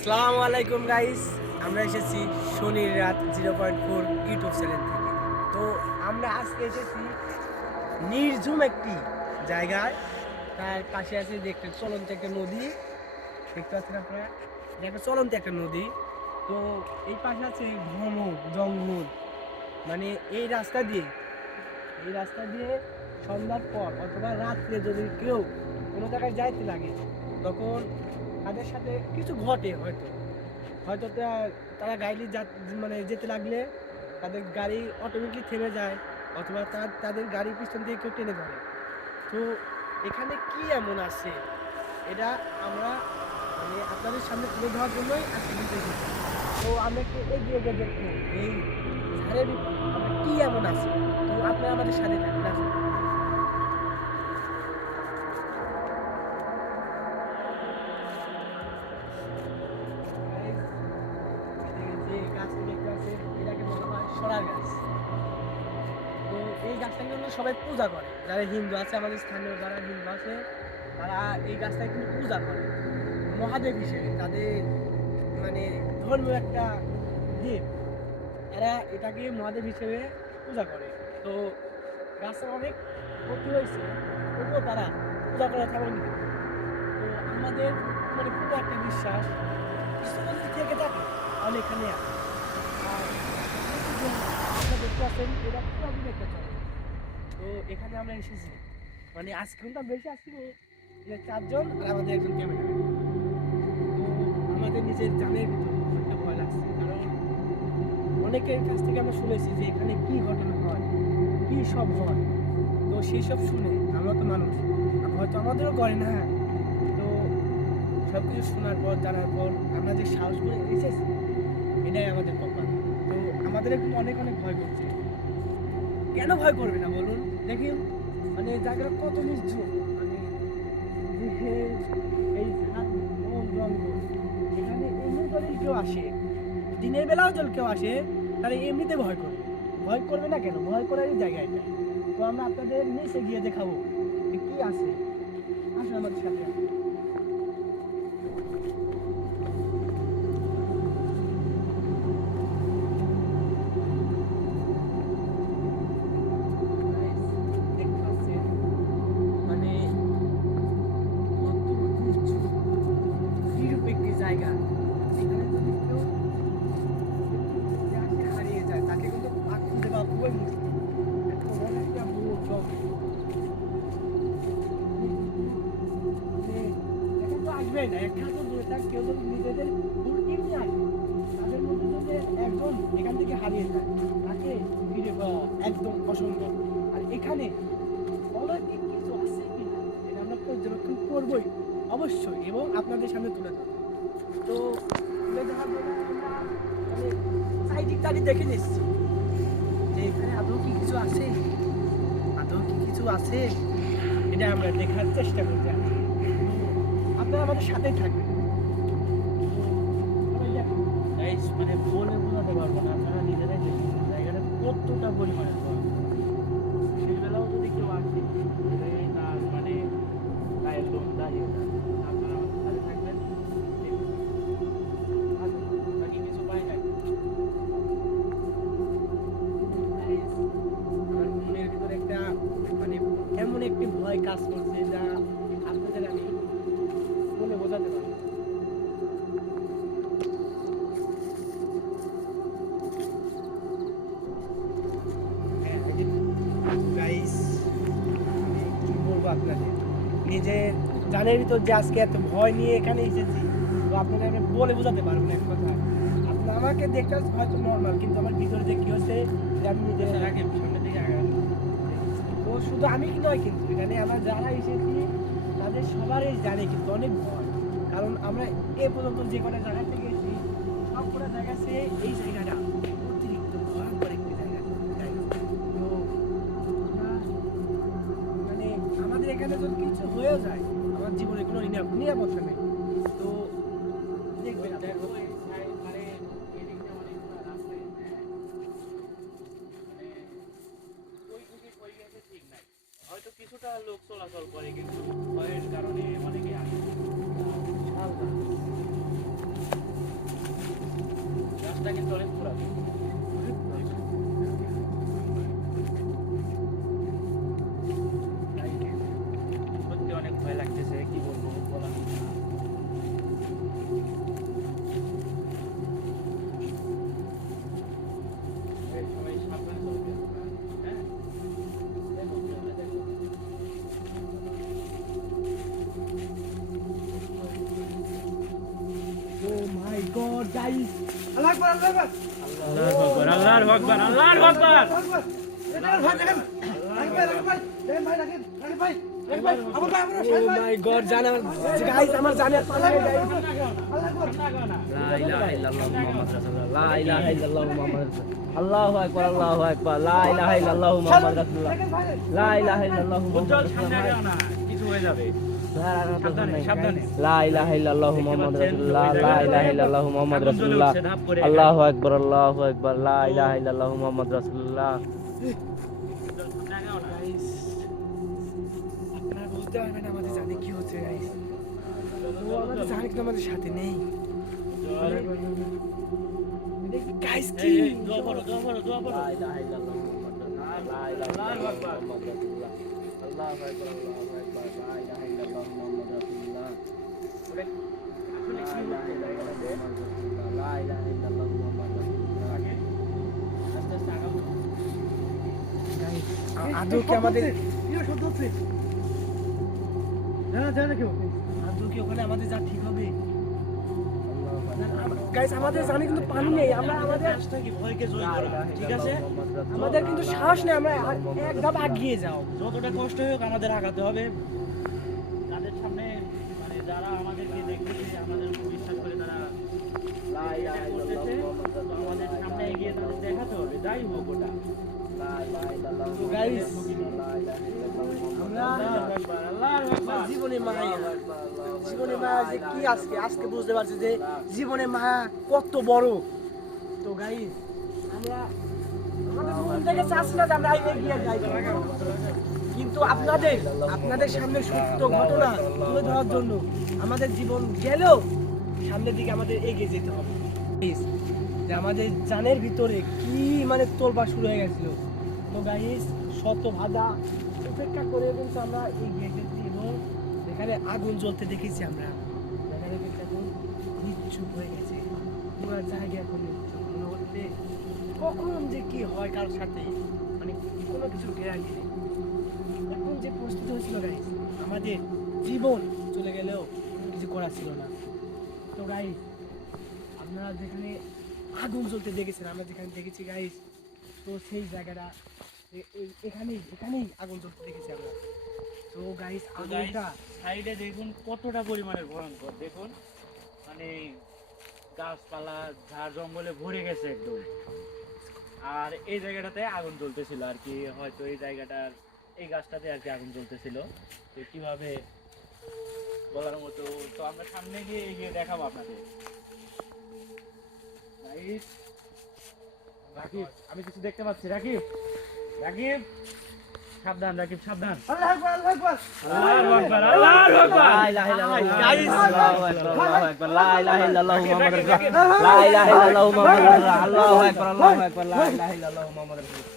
আসসালামু আলাইকুম গাইস, আমরা এসেছি শনির রাত 0.4 ইউটিউব চ্যানেল থেকে। তো আমরা আজকে এসেছি নির্ঝুম একটি জায়গায়। তার পাশে আছে দেখতে চলন্ত একটা নদী, দেখতে পাচ্ছেন আপনারা, এটা একটা চলন্ত একটা নদী। তো এই পাশে আছে ঘন জঙ্গল, মানে এই রাস্তা দিয়ে সন্ধ্যার পর অথবা রাত্রে যদি কেউ কোনো জায়গায় যাইতে লাগে, তখন তাদের সাথে কিছু ঘটে। হয়তো হয়তো তারা গাড়ি মানে যেতে লাগলে তাদের গাড়ি অটোমেটিকলি থেমে যায়, অথবা তাদের গাড়ির পিছন দিয়ে কেউ টেনে ধরে। তো এখানে কি এমন আছে, এটা আমরা মানে আপনাদের সামনে তুলে ধরার জন্যই আজকে কিন্তু এসেছি। তো আমরা একটু এগিয়ে গিয়ে দেখবো এই ঝাড়ের ভিতর আমরা কি এমন আছে। তো আপনারা আমাদের সাথে থাকুন, আসুন। যে গাছটি দেখতে পাচ্ছেন, এটাকে বলা হয় সরার গাছ। তো এই গাছটাকে কিন্তু সবাই পূজা করে, যারা হিন্দু আছে, আমাদের স্থানীয় যারা হিন্দু আছে তারা এই গাছটাকে কিন্তু পূজা করে মহাদেব হিসেবে। তাদের মানে ধর্মীয় একটা দেব, তারা এটাকে মহাদেব হিসেবে পূজা করে। তো গাছটার অনেক ক্ষতি হয়েছে, তবুও তারা পূজা করে থাকেনি। তো আমাদের মানে পুরো একটা বিশ্বাস, কিছু যদি থেকে থাকে তাহলে এখানে আসে। আর আপনারা দেখতে পাচ্ছেন, এটা পুরাতন একটা চলে। তো এখানে আমরা এসেছি, মানে আজকে কিন্তু আমরা বেশি আসছি যে 4 জন, আর আমাদের একজন ক্যামেরা। তো আমাদের নিজের জানের ভিতর একটা ভয় লাগছে, কারণ অনেকের কাছ থেকে আমরা শুনেছি যে এখানে কি ঘটনা হয়, কি সব হয়। তো সেই সব শুনে আমরা তো মানুষ, হয়তো আমাদেরও করে না। তো সব কিছু শোনার পর, জানার পর আমরা যে সাহস করে এসেছি, এটাই আমাদের কপাল। তো আমাদের কিন্তু অনেক অনেক ভয় করছে। কেন ভয় করবে না বলুন? দেখুন, মানে জায়গাটা কত নির্ঝুম, মানে যে এই ঝাড় বন জঙ্গল, এখানে এমনি যদি কেউ আসে, দিনের বেলাও যদি কেউ আসে, তাহলে এমনিতে ভয় করবে। ভয় করবে না কেন? ভয় করারই জায়গা এটা। তো আমরা আপনাদের নিচে গিয়ে দেখাবো যে কি আছে। আসুন আমাদের সাথে। দেখতে পাচ্ছেন, মানে কত নির্ঝুম নিরূপ একটি জায়গা। এখানে যদি কেউ আসে হারিয়ে যায়, তাকে কিন্তু পাক খুঁজে পাওয়া খুবই মুশকিল। এত বড় একটা বড় জঙ্গল, মানে একা তো আসবেই না, একা তো দূরে থাক, কেউ যদি নিজেদের ফুল টিম নিয়ে আসে, তাদের মধ্যে যদি একজন এখান থেকে হারিয়ে যায়, তাকে ফিরে পাওয়া একদম অসম্ভব। আর এখানে অলৌকিক কিছু আছে কিনা, এটা আমরা পর্যবেক্ষণ করবই অবশ্যই, এবং আপনাদের সামনে তুলে ধরবো। তো তুলে ধরার জন্য আমরা মানে সাইড ইত্যাদি দেখে নিচ্ছি যে এখানে আদৌ কি কিছু আছে, আদৌ কি কিছু আছে, এটা আমরা দেখার চেষ্টা করতে আছি। আপনারা আমাদের সাথেই থাকবেন। সবাই দেখুন। গাইস, মানে বলে বোঝাতে পারবো না, আপনারা নিজেরাই দেখুন জায়গাটা কতটা পরিমাণে গরম। সেই বেলাও যদি কেউ আসে, তাহলে তার মানে গায়ের লোম দাঁড়িয়ে যায়। আপনারা আমাদের সাথে থাকবেন, দেখুন। আসুন, বাকি কিছু পাই নাই। আমার মনের ভিতরে একটা মানে এমন একটি ভয় কাজ করছে, যা আপনাদের আমি বলে বোঝাতে পারবো না। হ্যাঁ গাইস, আমি কি বলবো আপনাদের, নিজের জানের ভিতর যে আজকে এত ভয় নিয়ে এখানে এসেছি, তো আপনাদের আমি বলে বোঝাতে পারবো না এক কথা। আপনার আমাকে দেখতে হয়তো নর্মাল, কিন্তু আমার ভিতরে যে কি হচ্ছে, যে আমি নিজে আগে সামনের দিকে আগে আসুন। তো শুধু আমি কি নয়, কিন্তু এখানে আমরা যারা এসেছি তাদের সবারই জানে কিন্তু অনেক ভয়। কারণ আমরা এ পর্যন্ত যে কটা জায়গা থেকে এসেছি, সব কটা জায়গা সে এই জায়গাটা অতিরিক্ত ভয়ঙ্কর একটি জায়গা। তো আমরা মানে আমাদের এখানে যদি কিছু হয়েও যায়, আমার জীবনে কোনো নিরাপত্তা নেই। তো দেখবেন আপনারা। দেখো এই সাইড মানে এদিকটা অনেকটা রাস্তায়, মানে ওই দিকে কই গেছে ঠিক নাই। হয়তো কিছুটা লোক চলাচল করে, কিন্তু ভয়ের কারণে অনেকে আসে। বিশাল গাছ। গাছটা কিন্তু অনেক পুরাতন। সত্যি অনেক ভয় লাগতেছে, কি বলবো বলার মতো না। এই সবাই সাবধানে চলবে, হ্যাঁ? দেখো, চলবে, দেখো। ও মাই গড গাইস, আল্লাহু আকবার, আল্লাহু আকবার, আল্লাহু আকবার, আল্লাহু আকবার, আল্লাহু আকবার। আল্লাহু আকবার। দেখেন ভাই, দেখেন ভাই, দেখেন ভাই, আমার ভাই, ও মাই গড, জানা গাইস, আমার জানা পালাবে গাইস। আল্লাহু আকবার, লা ইলাহা ইল্লাল্লাহ মুহাম্মাদ রাসূলুল্লাহ, লা ইলাহা ইল্লাল্লাহ মুহাম্মাদ রাসূলুল্লাহ, আল্লাহু আকবার, আল্লাহু আকবার, লা ইলাহা ইল্লাল্লাহ মুহাম্মাদ রাসূলুল্লাহ, দেখেন ভাই, লা ইলাহা ইল্লাল্লাহ মুহাম্মাদ উজ্জ্বল, সামনে রাসূলুল্লাহ, আগাও না, কিছু হয়ে যাবে। সাবধানে সাবধানে। লা ইলাহা ইল্লাল্লাহ মুহাম্মাদ রাসূলুল্লাহ, লা ইলাহা ইল্লাল্লাহ মুহাম্মাদ আগুন জ্বলে রাসূলুল্লাহ, উঠছে, ধাপ করে আল্লাহু আকবার, আল্লাহু আকবার, লা ইলাহা ইল্লাল্লাহ মুহাম্মাদ রাসূলুল্লাহ। উজ্জ্বল, সামনে আগাও না। গাইস, আপনারা বলতে পারবেন আমাদের জানে কি হচ্ছে গাইস? ও আমাদের জানে কিন্তু আমাদের সাথে নেই গাইস। কি এই, এই, দোয়া পড়ো, দোয়া পড়ো, দোয়া পড়ো। লা ইলাহা ইল্লাল্লাহ মুহাম্মাদ রাসূলুল্লাহ, লা ইলাহা ইল্লাল্লাহ মুহাম্মাদ রাসূলুল্লাহ, আল্লাহু আকবার, আল্লাহু আকবার, লা ইলাহা ইল্লাল্লাহ মুহাম্মাদ রাসূলুল্লাহ, আসলে কি লা হচ্ছে? ইলাহা ইল্লাল্লাহ মুহাম্মাদ রাসূলুল্লাহ, লা ইলাহা ইল্লাল্লাহ মুহাম্মাদ রাসূলুল্লাহ। আগে আস্তে আস্তে আগাবো। আদৌ কি আমাদের আদৌ কি ওখানে আমাদের যা ঠিক হবে গাইস? আমাদের জানে কিন্তু পানি নেই, আমরা আমাদের কাজটা কি ভয়কে জয় করা, ঠিক আছে? আমাদের কিন্তু সাহস নেই, আমরা এক ধাপ এগিয়ে যাও। যতটা কষ্ট হোক আমাদের আগাতে হবে। তাদের সামনে মানে যারা আমাদেরকে দেখতেছে, আমাদের উপর বিশ্বাস করে তারা লা ইলাহা ইল্লাল্লাহ করতেছে, মুহাম্মাদ তো আমাদের সামনে এগিয়ে তাদের দেখাতে হবে, যাই হোক ওটা। লা ইলাহা ইল্লাল্লাহ তো গাইস, লা ইলাহা ইল্লাল্লাহ আমরা আল্লাহু আকবার, আল্লাহু আকবার। জীবনে মায়া, জীবনে মায়া যে কি আজকে আজকে বুঝতে পারছি যে জীবনে মায়া কত বড়। তো গাইস, আমরা আমাদের মন থেকে চাচ্ছি না যে আমরা এগিয়ে যাই, কিন্তু আপনাদের আপনাদের সামনে সত্য ঘটনা তুলে ধরার জন্য আমাদের জীবন গেলেও সামনের দিকে আমাদের এগিয়ে যেতে হবে। Guys, যে আমাদের জানের ভিতরে কি মানে তোলপাড় শুরু হয়ে গেছিল। তো গাইস, শত বাধা উপেক্ষা করে কিন্তু আমরা এগিয়ে গেছি এবং যেখানে আগুন জ্বলতে দেখেছি আমরা, যেখানে কিন্তু এখন নিচ্ছুপ হয়ে গেছে পুরো জায়গা। এখন মনে হচ্ছে কখন যে কি হয় কারোর সাথে, মানে কোনো কিছু গ্যারান্টি নেই। এখন যে পরিস্থিতি হয়েছিল গাইস, আমাদের জীবন চলে গেলেও কিছু করার ছিল না। তো গাইস, আপনারা যেখানে আগুন জ্বলতে দেখেছেন, আমরা যেখানে দেখেছি গাইস, তো সেই জায়গাটা এখানেই আগুন জ্বলতে দেখেছি আমরা। তো গাইস, আগুনটা সাইডে দেখুন কতটা পরিমাণের ভয়ঙ্কর, দেখুন মানে গাছপালা ঝাড় জঙ্গলে ভরে গেছে একদম। আর এই জায়গাটাতে আগুন জ্বলতেছিল আর কি, হয়তো এই জায়গাটার এই গাছটাতে আর কি আগুন জ্বলতেছিল। তো কিভাবে বলার মতো, তো আমরা সামনে গিয়ে এগিয়ে দেখাবো আপনাদের। Guys, রাকিব, আমি কিছু দেখতে পাচ্ছি। রাকিব, রাকিব, সাবধান রাকিব, সাবধান। আল্লাহু আকবার, আল্লাহু আকবার, আল্লাহু আকবার, আল্লাহু আকবার। লা ইলাহা ইল্লাল্লাহ Guys, আল্লাহু আকবার, আল্লাহু আকবার, লা ইলাহা ইল্লাল্লাহ মুহাম্মাদ রাসূলুল্লাহ, লা ইলাহা ইল্লাল্লাহ মুহাম্মাদ রাসূলুল্লাহ, আল্লাহু আকবার, আল্লাহু আকবার, লা ইলাহা ইল্লাল্লাহ মুহাম্মাদ রাসূলুল্লাহ,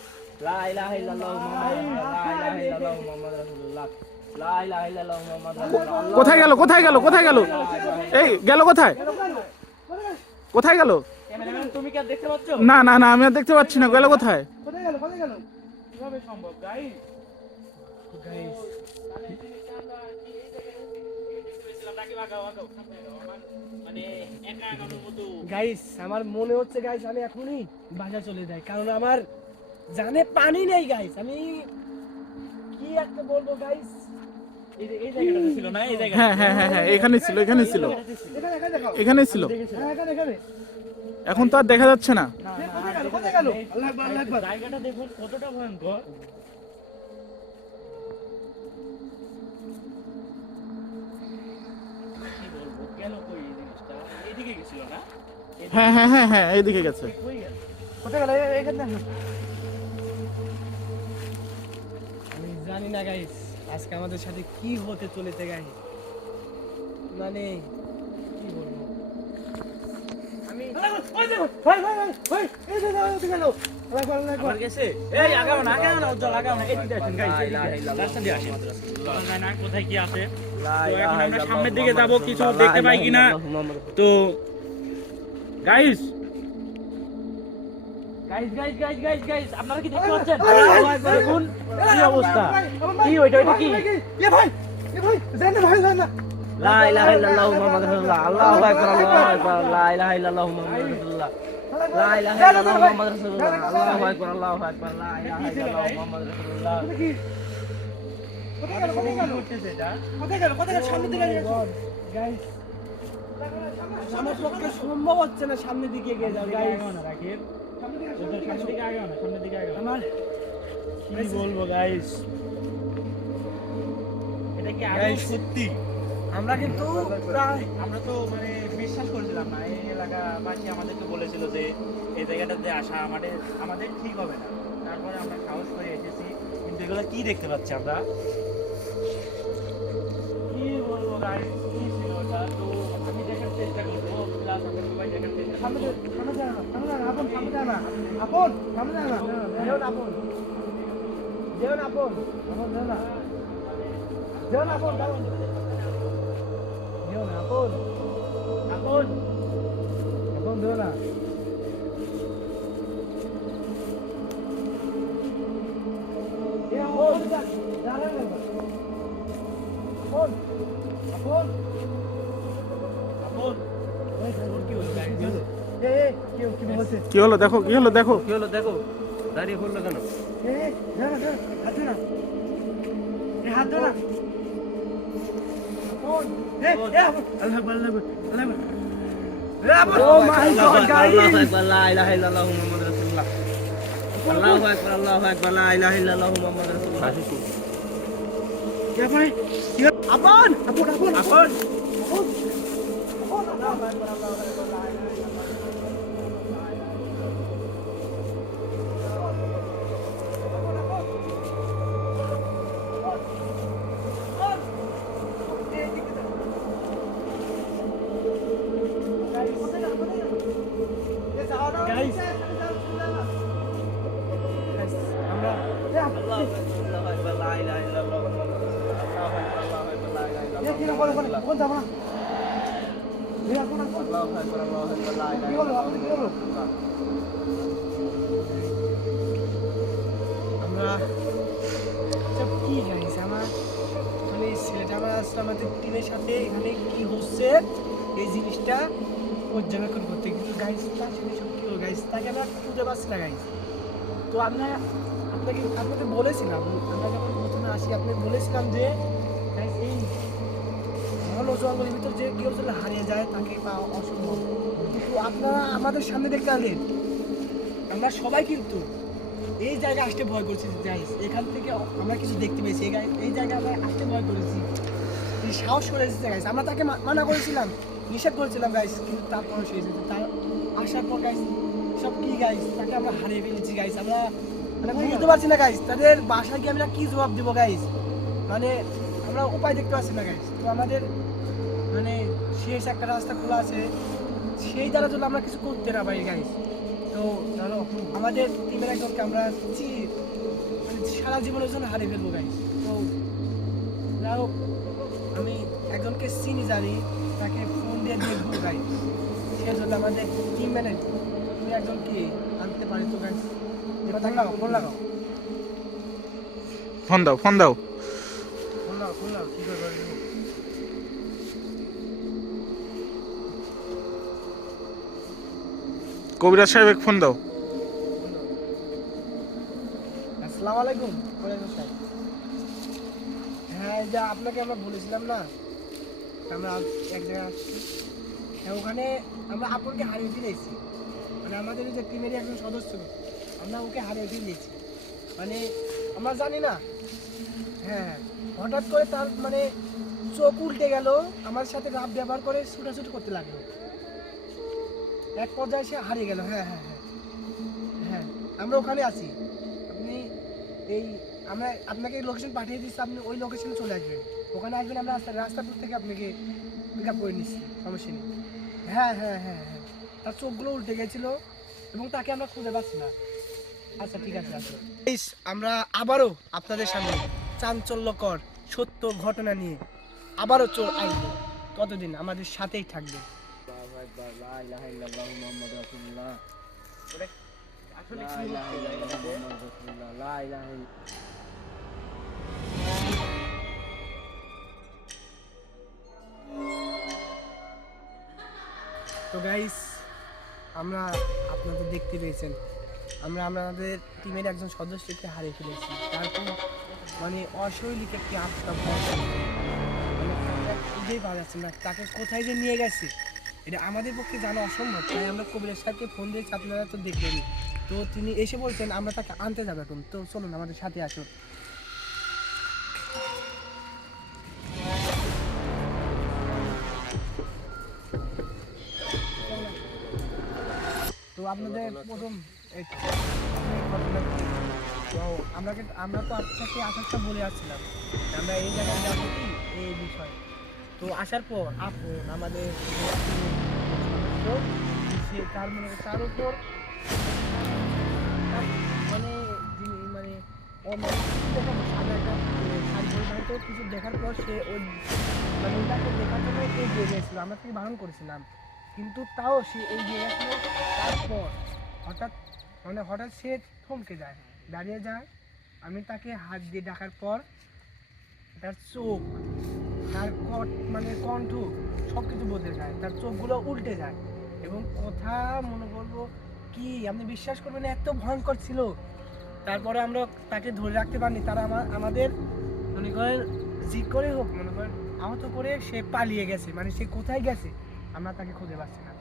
লা ইলাহা ইল্লাল্লাহ মুহাম্মাদ রাসূলুল্লাহ, লা ইলাহা ইল্লাল্লাহ মুহাম্মাদ রাসূলুল্লাহ। কোথায় গেল কোথায় গেল কোথায় গেল? এই গেল কোথায়? কোথায় গেল? ক্যামেরাম্যান, তুমি কি আর দেখতে পাচ্ছ? না না না, আমি আর দেখতে পাচ্ছি না, গেল কোথায়? কোথায় গেল, কোথায় গেল? কিভাবে সম্ভব গাইস? গাইস, মানে একা একানোর মতো। গাইস, আমার মনে হচ্ছে গাইস আমি এখনই বাসা চলে যাই, কারণ আমার জানে পানি নেই গাইস। আমি কি একটা বলবো গাইস? এই জায়গাটাতে ছিল না, এই জায়গাটা হ্যাঁ হ্যাঁ হ্যাঁ হ্যাঁ, এখানে ছিল এখানে ছিল এখানে এখানে দেখাও, এখানেই ছিল। হ্যাঁ এখানে এখানে। এখন তো আর দেখা যাচ্ছে না। কোথায় গেল, কোথায় গেল? আল্লাহু আকবার, আল্লাহু আকবার। জায়গাটা দেখুন কতটা ভয়ঙ্কর। কি বলবো, গেল কই এই জিনিসটা? এদিকে গেছিল না? হ্যাঁ হ্যাঁ হ্যাঁ হ্যাঁ, এইদিকে গেছে। কই গেল? কোথায় গেল? এখানে দেখো। আমি জানি না গাইস আজকে আমাদের সাথে কি হতে চলেছে গাইস, মানে কি বলবো আমি। আবার গেছে এই আগাও না উজ্জ্বল আগাও না এদিকে আসেন গাইস রাস্তা দিয়ে আসেন জানা না কোথায় কি আছে তো এখন আমরা সামনের দিকে যাব কিছু দেখতে পাই কিনা তো গাইস গাইস আপনারা কি দেখতে পাচ্ছেন দেখুন কি অবস্থা কি ওইটা কি লা ইলাহা ইল্লাল্লাহু মুহাম্মাদুর রাসূলুল্লাহ আল্লাহু আকবার আল্লাহু আকবার লা ইলাহা ইল্লাল্লাহু মুহাম্মাদুর রাসূলুল্লাহ লা ইলাহা ইল্লাল্লাহু মুহাম্মাদুর রাসূলুল্লাহ আল্লাহু আকবার আল্লাহু আকবার লা ইলাহা ইল্লাল্লাহু মুহাম্মাদুর রাসূলুল্লাহ আমার পক্ষে সম্ভব হচ্ছে না সামনের দিকে এগিয়ে যাও গাইস আমার কি বলবো গাইস এটা কি আগে সত্যি আমরা কিন্তু প্রায় আমরা তো মানে বিশ্বাস করেছিলাম না এই এলাকাবাসী আমাদেরকে বলেছিল যে এই জায়গাটাতে আসা আমাদের ঠিক হবে না তারপরে আমরা সাহস করে এসেছি কিন্তু এগুলো কি দেখতে পাচ্ছি আমরা কি বলবো গাইস কি ছিল ওটা তো আমি দেখার চেষ্টা করবো প্লাস আমরা সবাই দেখার চেষ্টা করবো কি হলো দেখো কি হলো দেখো কি হলো দেখো দাঁড়িয়ে পড়লো কেন Oh my God, guys! আল্লাহু আকবার লা ইলাহা ইল্লাল্লাহু মুহাম্মাদুর রাসূলুল্লাহ আল্লাহু আকবার লা ইলাহা ইল্লাল্লাহু মুহাম্মাদুর রাসূলুল্লাহ আপন guys আমরা আল্লাহু আকবার লা ইলাহা ইল্লাল্লাহু আল্লাহু আকবার আল্লাহু আকবার লা ইলাহা ইল্লাল্লাহ আমরা সব কি গাইস আমার মানে ছেলেটা আমরা আসলে আমাদের টিমের সাথে এখানে কি হচ্ছে এই জিনিসটা পর্যবেক্ষণ করতে কিন্তু গাইস তার সাথে সব কি হলো গাইস তাকে আমরা খুঁজে পাচ্ছি না গাইস তো আপনাকে বলেছিলাম আমরা যখন প্রথমে আসি আপনাকে বলেছিলাম যে গাইস এই ঘন জঙ্গলের ভিতর যে কেউ যদি হারিয়ে যায় তাকে পাওয়া অসম্ভব কিন্তু আপনারা আমাদের সামনে দেখতে আনলেন আমরা সবাই কিন্তু এই জায়গায় আসতে ভয় করছি গাইস এখান থেকে আমরা কিছু দেখতে পেয়েছি এই জায়গায় আমরা আসতে ভয় করেছি এই সাহস করে এসেছে গাইস আমরা তাকে মানা করেছিলাম নিষেধ করেছিলাম গাইস কিন্তু তারপরে সে এসেছে তার আসার পর গাইস সব কি গাইস তাকে আমরা হারিয়ে ফেলেছি গাইস আমরা মানে বুঝতে পারছি না গাইস তাদের বাসায় গিয়ে আমরা কি জবাব দেবো গাইস মানে আমরা উপায় দেখতে পাচ্ছি না গাইস তো আমাদের মানে শেষ একটা রাস্তা খোলা আছে সেই দ্বারা যদি আমরা কিছু করতে না পারি গাইস তো ধরো আমাদের টিমের একজনকে আমরা মানে সারা জীবনের জন্য হারিয়ে ফেলবো গাইস তো যাই হোক আমি একজনকে চিনি জানি তাকে ফোন দিয়ে দেখবো গাইস সে যদি আমাদের টিম ম্যানেজ তুমি একজনকে আনতে পারি তো গাইস এবার লাগাও ফোন লাগাও ফোন দাও ফোন দাও ফোন লাগাও কি করে বলবো কবিরাজ সাহেব ফোন দাও আসসালামু আলাইকুম ওয়ালাইকুম আসসালাম হ্যাঁ এই যে আপনাকে আমরা বলেছিলাম না আমরা এক জায়গায় আসছি হ্যাঁ ওখানে আমরা আপনাকে হারিয়ে ফেলেছি মানে আমাদের যে টিমেরই একজন সদস্য আমরা ওকে হারিয়ে ফেলেছি মানে আমরা জানি না হ্যাঁ হঠাৎ করে তার মানে চোখ উল্টে গেল আমার সাথে রাব ব্যবহার করে ছুটাছুটি করতে লাগলো এক পর্যায়ে সে হারিয়ে গেল হ্যাঁ হ্যাঁ হ্যাঁ হ্যাঁ আমরা ওখানে আছি আপনি এই আমরা আপনাকে লোকেশন পাঠিয়ে দিচ্ছি আপনি ওই লোকেশনে চলে আসবেন ওখানে আসবেন আমরা রাস্তাপুর থেকে আপনাকে পিক আপ করে নিচ্ছি সমস্যা নেই হ্যাঁ হ্যাঁ হ্যাঁ হ্যাঁ তার চোখগুলো উল্টে গেছিল এবং তাকে আমরা খুঁজে পাচ্ছি না। আচ্ছা ঠিক আছে আসো। আমরা আবারও আপনাদের সামনে চাঞ্চল্যকর সত্য ঘটনা নিয়ে আবারও আসবো। ততদিন আমাদের সাথেই থাকবে। আল্লাহু আকবার, লা ইলাহা ইল্লাল্লাহু মুহাম্মাদুর রাসূলুল্লাহ। আসলে লা কি ইলাহা হচ্ছে ইল্লাল্লাহু মুহাম্মাদুর রাসূলুল্লাহ, লা ইলাহা ইল্লাল্লাহ। তো গাইস, আমরা আপনাদের দেখতে পেয়েছেন আমরা আমাদের টিমের একজন সদস্যকে হারিয়ে ফেলেছি। তারপর মানে অশৈলিক একটি আত্মা ভরসা, মানে আমরা খুঁজেই পাওয়া যাচ্ছে না তাকে কোথায় যে নিয়ে গেছে, এটা আমাদের পক্ষে জানা অসম্ভব। তাই আমরা কবিরের সাহেবকে ফোন দিয়েছি, আপনারা তো দেখলেনি। তো তিনি এসে বলছেন আমরা তাকে আনতে যাবো এখন। তো চলুন আমাদের সাথে আসুন। তো আপনাদের প্রথম এই ঘটনাটি, তো আমরা তো আপনাকে আসারটা বলে আসছিলাম আমরা এই জায়গায় যাবো কি এই বিষয়ে। তো আসার পর আপন আমাদের সে তার মানে তার উপর মানে মানে সাদা একটা শাড়ি পরিধান করে কিছু দেখার পর সে ওই মানে ওটাকে দেখার জন্য এগিয়ে গিয়েছিল। আমরা তাকে বারণ করেছিলাম, কিন্তু তাও সে এগিয়ে গেছিল। তারপর হঠাৎ সে থমকে যায়, দাঁড়িয়ে যায়। আমি তাকে হাত দিয়ে ডাকার পর তার চোখ, তার মানে কণ্ঠ সব কিছু বদলে যায়, তার চোখগুলো উল্টে যায় এবং কথা মনে করবো কি আপনি বিশ্বাস করবেন না, এত ভয়ঙ্কর ছিল। তারপরে আমরা তাকে ধরে রাখতে পারিনি। তারা আমাদের মনে করেন জিদ করে হোক মনে করেন আহত করে সে পালিয়ে গেছে। মানে সে কোথায় গেছে আমরা তাকে খুঁজে পাচ্ছি না।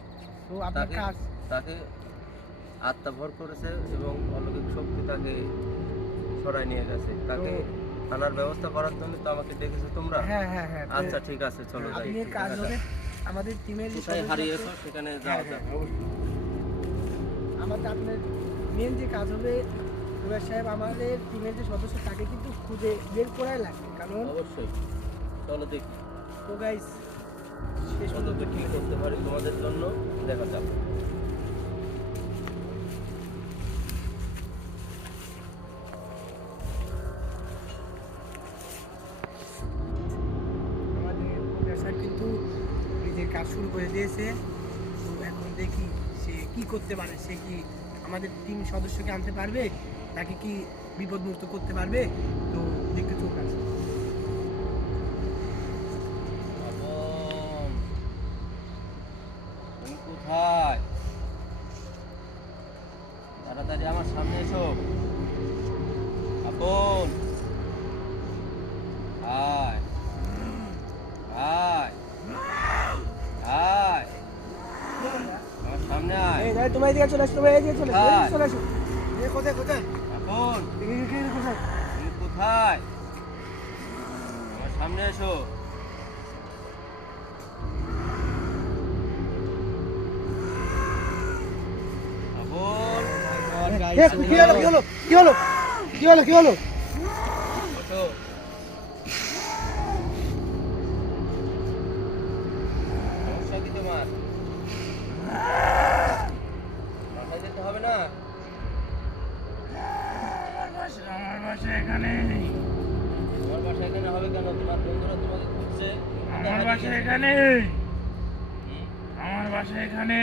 তো আপনার কাজ তাকে আত্মা ভর করেছে এবং অলৌকিক শক্তি তাকে সরাই নিয়ে গেছে। তাকে আনার ব্যবস্থা করার জন্য তো আমাকে ডেকেছো তোমরা। হ্যাঁ হ্যাঁ হ্যাঁ। আচ্ছা ঠিক আছে, চলো যাই। আপনি কাজ হবে আমাদের টিমের কোথায় হারিয়েছো সেখানে যাওয়া যাক। আমাদের আপনার মেন যে কাজ হবে রুবেল সাহেব, আমাদের টিমের যে সদস্য তাকে কিন্তু খুঁজে বের করাই লাগবে। কারণ অবশ্যই চলো দেখি তো গাইস শেষ কতটা পর্যন্ত কি করতে পারি তোমাদের জন্য, দেখা যাক। আমাদের রুবেল সাহেব কিন্তু নিজের কাজ শুরু করে দিয়েছে। তো এখন দেখি সে কি করতে পারে। সে কি আমাদের টিম সদস্যকে আনতে পারবে, তাকে কি বিপদমুক্ত করতে পারবে। তো দেখতে চোখ আছে। আপন, তুমি কোথায়? তাড়াতাড়ি আমার সামনে এসো। আপন, আয় আয় আয়, আমার সামনে আয়। এই দাঁড়া, তোমার এদিকে চলে আসো, তোমার এদিকে চলে আসো, এদিকে চলে আসো। এ কোথায় কোথায় আপন, এদিকে কোথায়? তুমি কোথায়? আমার সামনে এসো। আপন, কি হলো কি হলো কি হলো কি হলো কি হলো? ওঠো। সমস্যা কি তোমার? মাথায় যেতে হবে না? আমার বাসা এখানে, তোমার বাসা এখানে হবে কেন? তোমার বন্ধুরা তোমাকে খুঁজছে। আমার বাসা এখানে, হুম? আমার বাসা এখানে।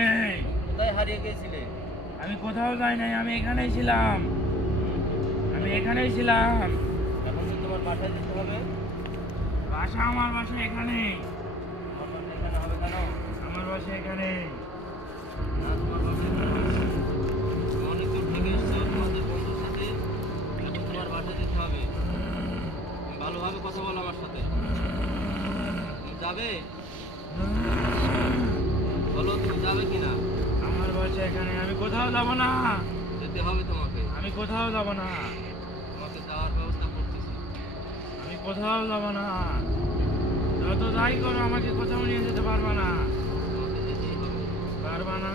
কোথায় হারিয়ে গিয়েছিলে? আমি কোথাও যাই নাই, আমি এখানেই ছিলাম, আমি এখানেই ছিলাম। এখন কি তোমার বাসায় যেতে হবে? বাসা আমার বাসা এখানে, তোমার বাসা এখানে হবে কেন? আমার বাসা এখানে। না, তোমার বাসা এখানে হবে না। তুমি অনেক দূর থেকে এসছো তোমাদের বন্ধুর সাথে, এখন তোমার বাসায় যেতে হবে। তুমি ভালোভাবে কথা বলো আমার সাথে। তুমি যাবে? বলো তুমি যাবে কিনা? আমার বাসা এখানে, আমি কোথাও যাব না, যেতে হবে তোমাকে। আমি কোথাও যাব না, তোমাকে যাওয়ার ব্যবস্থা করতেছি। আমি কোথাও যাব না। যত যাই করো আমাকে কোথাও নিয়ে যেতে পারবা না, তোমাকে যেতেই হবে। পারবা না।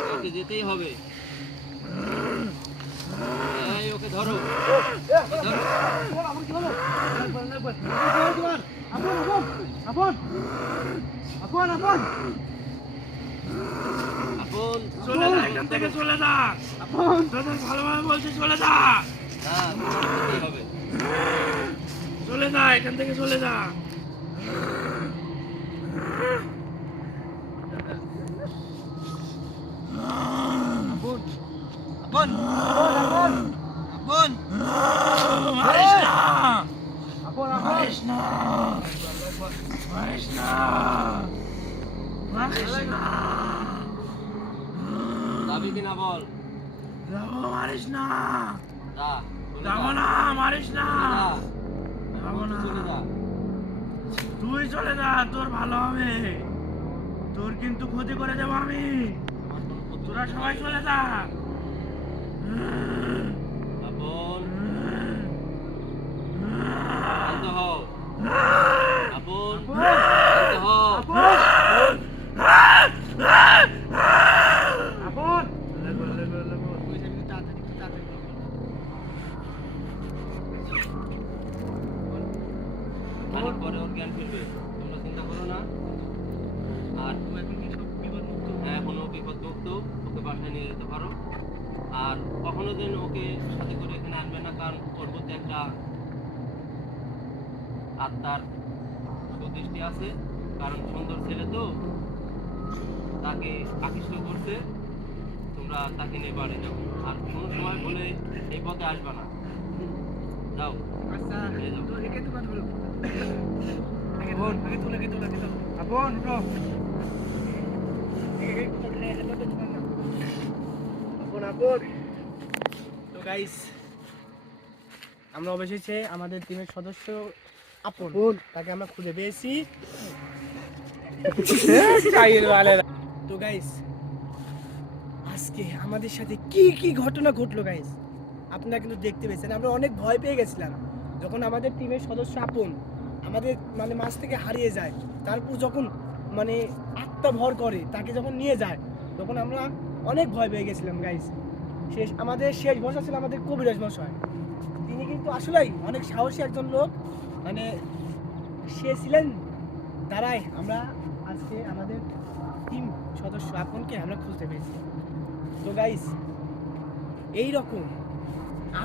তোমাকে যেতেই হবে। এই, ওকে ধরো। আপন চলে যা এখান থেকে, চলে যা। তোদের ভালোভাবে বলছি, চলে যা। না কি হবে চলে যা এখান থেকে, চলে যা। মারিস না, মারিস না, মারিস না, মারিস না। যাবি কিনা বল যাবো, মারিস না, যা চলে যাবো যা। না, মারিস না, চলে যা। যাবো না। চলে যা তুই চলে যা, তোর ভালো হবে। তোর কিন্তু ক্ষতি করে দেবো আমি। তোরা সবাই চলে যা। আপন শান্ত হও আপন শান্ত হও আপন খানিক পরে ওর জ্ঞান ফিরবে তোমরা চিন্তা করো না আর হ্যাঁ এখনো বিপদ মুক্ত ওকে বাসায় নিয়ে যেতে পারো আর কখনো যেন ওকে সাথে করে এখানে আনবে না কারণ ওর মধ্যে একটা আত্মার সুদৃষ্টি আছে কারণ সুন্দর ছেলে তো তাকে আকৃষ্ট করছে তোমরা তাকে নিয়ে বাড়ি যাও আর কোনো সময় বলে এই পথে আসবে না যাও নিয়ে যাও আপন তো গাইস আমরা অবশেষে আমাদের টিমের সদস্য আপন তাকে আমরা খুঁজে পেয়েছি। তো গাইস আজকে আমাদের সাথে কি কি ঘটনা ঘটলো গাইস আপনারা কিন্তু দেখতে পেয়েছেন। আমরা অনেক ভয় পেয়ে গেছিলাম যখন আমাদের টিমের সদস্য আপন আমাদের মানে মাঝ থেকে হারিয়ে যায়, তারপর যখন মানে আত্মা ভর করে তাকে যখন নিয়ে যায় তখন আমরা অনেক ভয় পেয়ে গেছিলাম গাইস। আমাদের শেষ ভরসা ছিল আমাদের কবিরাজ মশাই। তিনি কিন্তু আসলেই অনেক সাহসী একজন লোক, মানে সে ছিলেন তারাই আমরা আজকে আমাদের টিম সদস্য আপনকে আমরা খুঁজতে পেরেছি। তো গাইস এই রকম